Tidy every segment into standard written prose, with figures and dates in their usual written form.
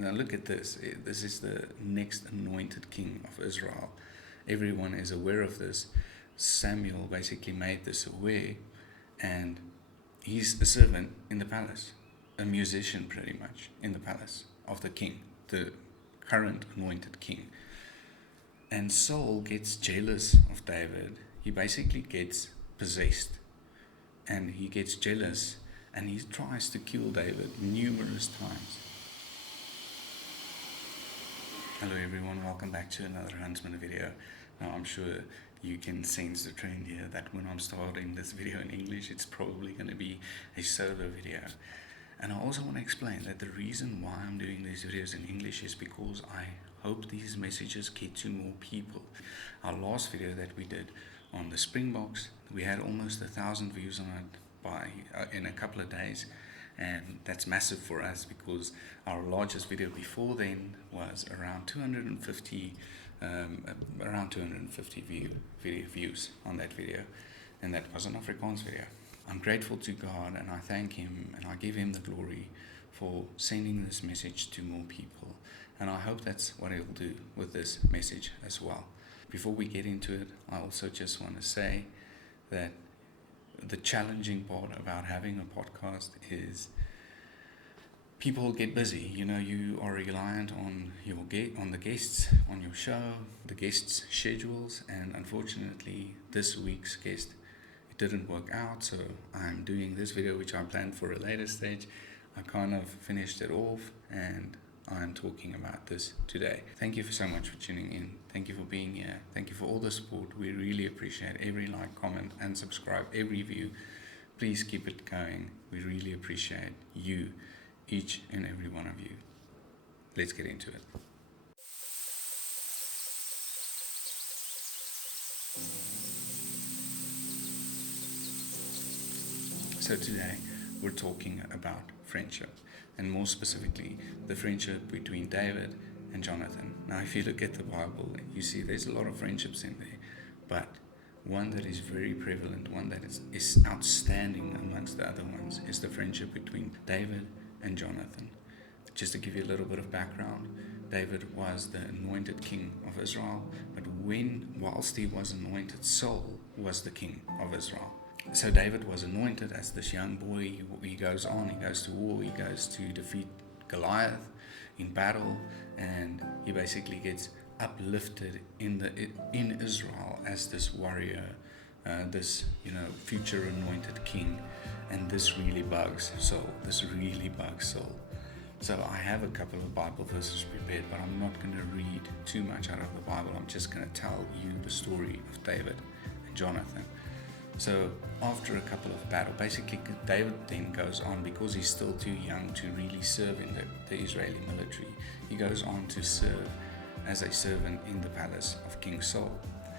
Now look at this. This is the next anointed king of Israel. Everyone is aware of this. Samuel basically made this aware, and he's a servant in the palace, a musician pretty much in the palace of the king, the current anointed king. And Saul gets jealous of David. He basically gets possessed, and he gets jealous, and he tries to kill David numerous times. Hello everyone, welcome back to another Huntsman video. Now I'm sure you can sense the trend here that when I'm starting this video in English, it's probably going to be a solo video. And I also want to explain that the reason why I'm doing these videos in English is because I hope these messages get to more people. Our last video that we did on the Springboks, we had almost 1,000 views on it in a couple of days. And that's massive for us because our largest video before then was around 250 views on that video, and that was an Afrikaans video. I'm grateful to God, and I thank Him, and I give Him the glory for sending this message to more people, and I hope that's what He'll do with this message as well. Before we get into it, I also just want to say that the challenging part about having a podcast is people get busy. You know, you are reliant on the guests on your show, the guests' schedules, and unfortunately this week's guest, it didn't work out, so I'm doing this video which I planned for a later stage. I kind of finished it off, and I'm talking about this today. Thank you so much for tuning in. Thank you for being here. Thank you for all the support. We really appreciate every like, comment, and subscribe, every view. Please keep it going. We really appreciate you, each and every one of you. Let's get into it. So today we're talking about friendship, and more specifically the friendship between David and Jonathan. Now if you look at the Bible, you see there's a lot of friendships in there, but one that is very prevalent, one that is outstanding amongst the other ones, is the friendship between David and Jonathan. Just to give you a little bit of background, David was the anointed king of Israel, but whilst he was anointed, Saul was the king of Israel. So David was anointed as this young boy. He goes to war, he goes to defeat Goliath in battle, and he basically gets uplifted in Israel as this warrior, this future anointed king, and this really bugs Saul. So I have a couple of Bible verses prepared, but I'm not going to read too much out of the Bible. I'm just going to tell you the story of David and Jonathan. So after a couple of battles, basically David then goes on, because he's still too young to really serve in the Israeli military. He goes on to serve as a servant in the palace of King Saul.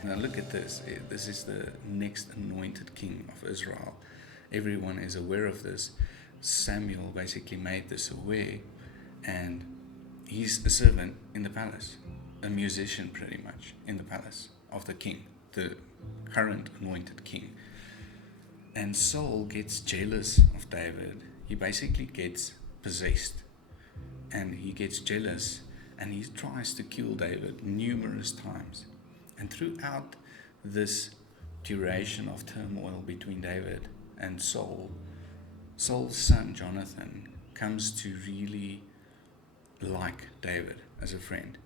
Now look at this. This is the next anointed king of Israel. Everyone is aware of this. Samuel basically made this aware, and he's a servant in the palace, a musician pretty much in the palace of the king, the current anointed king. And Saul gets jealous of David. He basically gets possessed, and he gets jealous, and he tries to kill David numerous times. And throughout this duration of turmoil between David and Saul, Saul's son Jonathan comes to really like David as a friend.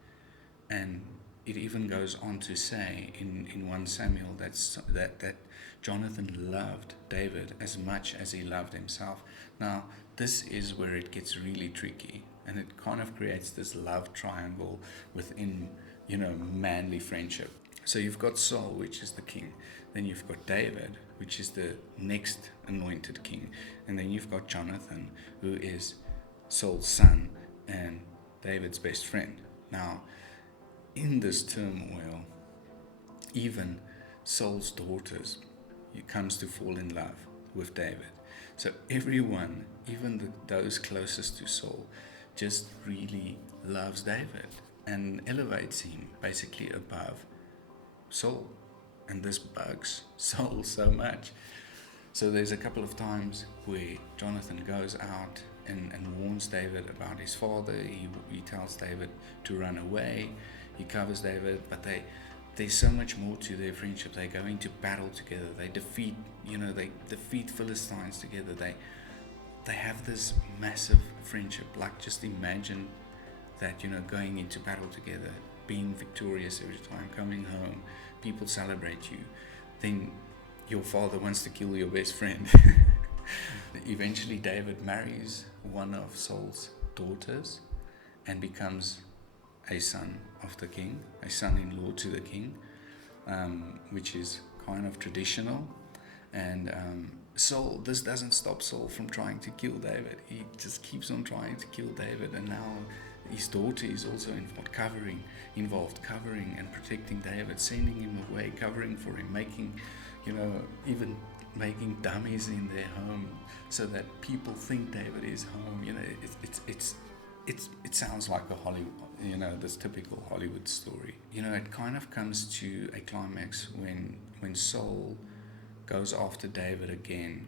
And it even goes on to say in 1 Samuel that Jonathan loved David as much as he loved himself. Now, this is where it gets really tricky, and it kind of creates this love triangle within, manly friendship. So you've got Saul, which is the king. Then you've got David, which is the next anointed king. And then you've got Jonathan, who is Saul's son and David's best friend. Now, in this turmoil, even Saul's daughters comes to fall in love with David. So everyone, even those closest to Saul, just really loves David and elevates him basically above Saul. And this bugs Saul so much. So there's a couple of times where Jonathan goes out and warns David about his father. He tells David to run away. He covers David, but there's so much more to their friendship. They go into battle together. They defeat Philistines together. They have this massive friendship. Like, just imagine that, going into battle together, being victorious every time, coming home, people celebrate you. Then your father wants to kill your best friend. Eventually David marries one of Saul's daughters and becomes a son of the king, a son-in-law to the king, which is kind of traditional. And Saul, this doesn't stop Saul from trying to kill David. He just keeps on trying to kill David, and now his daughter is also involved covering and protecting David, sending him away, covering for him, even making dummies in their home so that people think David is home. It sounds like a Hollywood, this typical Hollywood story. It kind of comes to a climax when Saul goes after David again,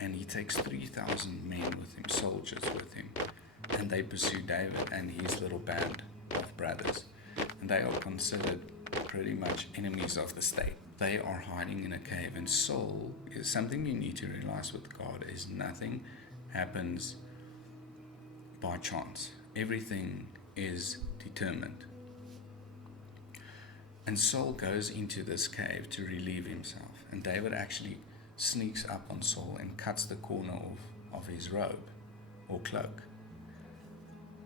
and he takes 3,000 men with him, soldiers with him, and they pursue David and his little band of brothers, and they are considered pretty much enemies of the state. They are hiding in a cave, and Saul is something you need to realize with God is nothing happens by chance. Everything is determined. And Saul goes into this cave to relieve himself, and David actually sneaks up on Saul and cuts the corner of his robe or cloak.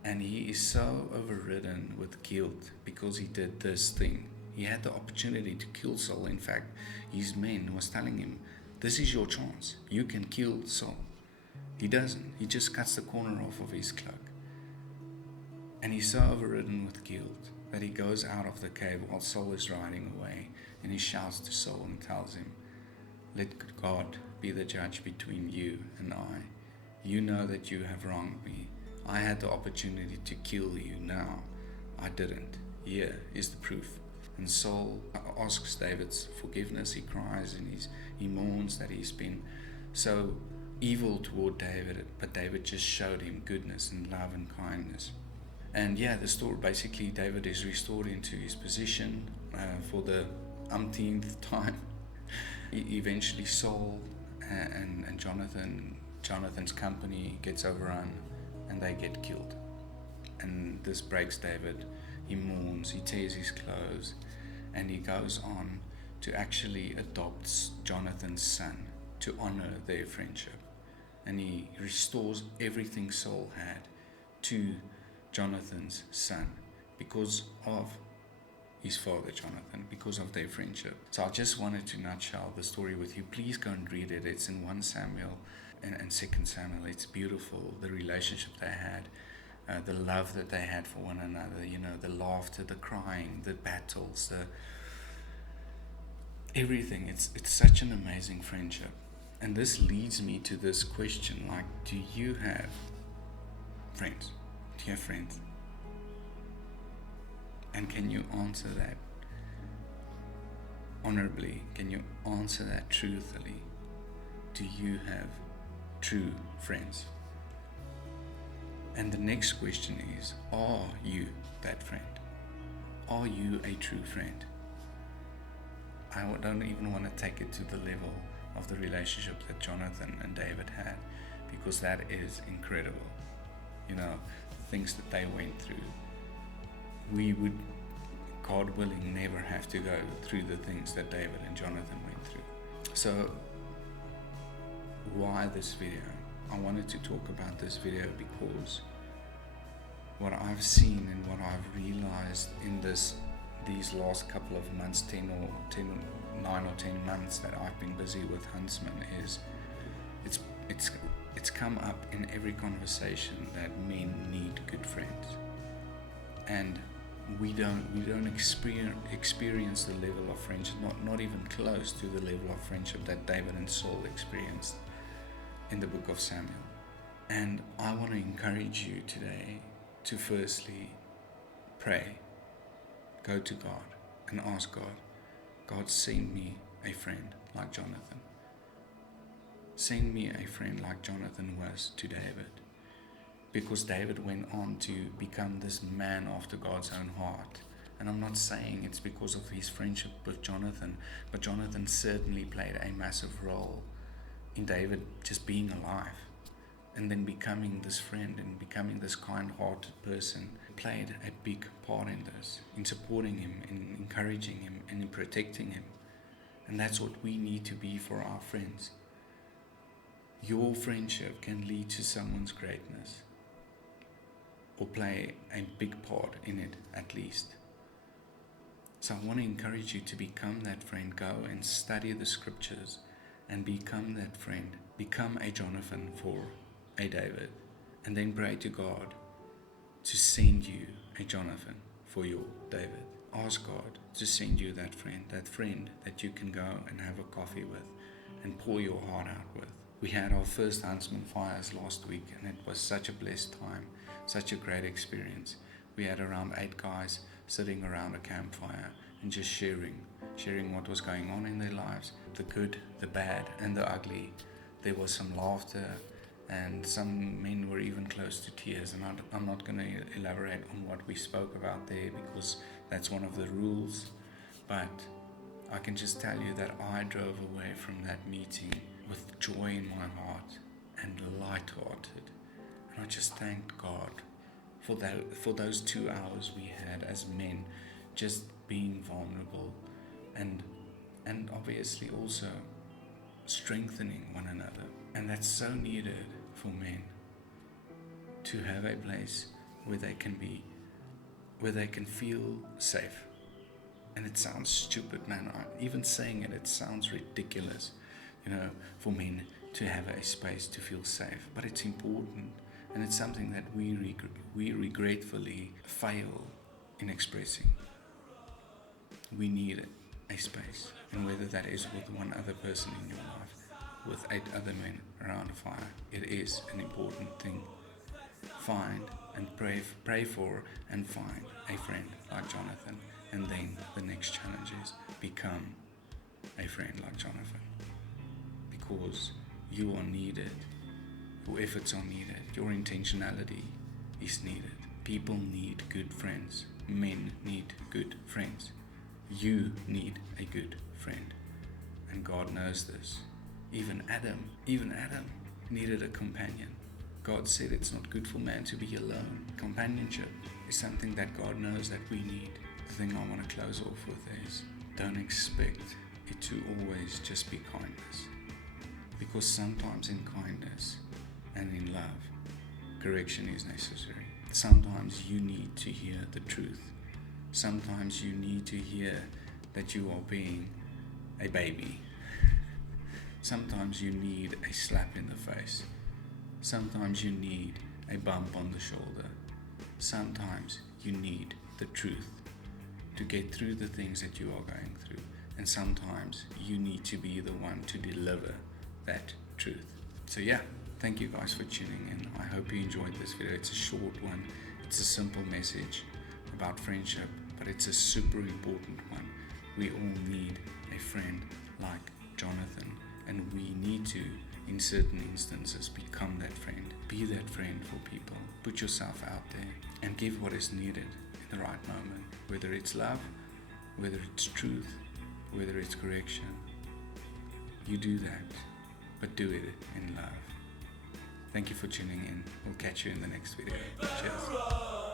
And he is so overridden with guilt because he did this thing. He had the opportunity to kill Saul. In fact, his men was telling him, this is your chance. You can kill Saul. He doesn't. He just cuts the corner off of his cloak. And he's so overridden with guilt that he goes out of the cave while Saul is riding away, and he shouts to Saul and tells him, let God be the judge between you and I. You know that you have wronged me. I had the opportunity to kill you. Now I didn't. Here is the proof. And Saul asks David's forgiveness. He cries and he mourns that he's been so evil toward David, but David just showed him goodness and love and kindness. And the story, basically David is restored into his position for the umpteenth time. Eventually Saul and Jonathan's company gets overrun and they get killed. And this breaks David. He mourns, he tears his clothes, and he goes on to actually adopt Jonathan's son to honor their friendship. And he restores everything Saul had to Jonathan's son because of his father Jonathan, because of their friendship. So I just wanted to nutshell the story with you. Please go and read it. It's in 1 Samuel and 2 Samuel. It's beautiful, the relationship they had, the love that they had for one another, the laughter, the crying, the battles, everything. It's such an amazing friendship. And this leads me to this question, like, do you have friends? Do you have friends? And can you answer that honorably? Can you answer that truthfully? Do you have true friends? And the next question is, are you that friend? Are you a true friend? I don't even want to take it to the level of the relationship that Jonathan and David had, because that is incredible. The things that they went through. We would, God willing, never have to go through the things that David and Jonathan went through. So, why this video? I wanted to talk about this video because what I've seen and what I've realized in these last couple of months, 9 or 10 months that I've been busy with Huntsman, is it's come up in every conversation that men need good friends, and we don't experience the level of friendship, not even close to the level of friendship that David and Saul experienced in the book of Samuel. And I want to encourage you today to firstly pray, go to God and ask God, send me a friend like Jonathan. Send me a friend like Jonathan was to David. because David went on to become this man after God's own heart. And I'm not saying it's because of his friendship with Jonathan, but Jonathan certainly played a massive role in David just being alive, and then becoming this friend and becoming this kind-hearted person. Played a big part in this, in supporting him, in encouraging him, and in protecting him. And that's what we need to be for our friends. Your friendship can lead to someone's greatness, or play a big part in it at least. So I want to encourage you to become that friend. Go and study the scriptures and become that friend. Become a Jonathan for a David, and then pray to God to send you a Jonathan for your David. Ask God to send you that friend that you can go and have a coffee with and pour your heart out with. We had our first Huntsman fires last week, and it was such a blessed time, such a great experience. We had around 8 guys sitting around a campfire and just sharing what was going on in their lives, the good, the bad, and the ugly. There was some laughter, and some men were even close to tears, and I'm not going to elaborate on what we spoke about there because that's one of the rules, but I can just tell you that I drove away from that meeting with joy in my heart and light-hearted, and I just thanked God for those 2 hours we had as men, just being vulnerable and obviously also strengthening one another. And that's so needed for men, to have a place where they can feel safe. And it sounds stupid, man. Even saying it sounds ridiculous, for men to have a space to feel safe. But it's important, and it's something that we regretfully fail in expressing. We need a space, and whether that is with one other person in your life, with 8 other men around a fire, it is an important thing. Find and pray for and find a friend like Jonathan, and then the next challenge is become a friend like Jonathan, because you are needed. Your efforts are needed. Your intentionality is needed. People need good friends. Men need good friends. You need a good friend, and God knows this. Even Adam needed a companion. God said it's not good for man to be alone. Companionship is something that God knows that we need. The thing I want to close off with is, don't expect it to always just be kindness, because sometimes in kindness and in love, correction is necessary. Sometimes you need to hear the truth. Sometimes you need to hear that you are being a baby. Sometimes you need a slap in the face. Sometimes you need a bump on the shoulder. Sometimes you need the truth to get through the things that you are going through. And sometimes you need to be the one to deliver that truth. So yeah, thank you guys for tuning in. I hope you enjoyed this video. It's a short one. It's a simple message about friendship, but it's a super important one. We all need a friend like Jonathan, and we need to, in certain instances, become that friend. Be that friend for people. Put yourself out there and give what is needed in the right moment, whether it's love, whether it's truth, whether it's correction. You do that, but do it in love. Thank you for tuning in. We'll catch you in the next video. Cheers.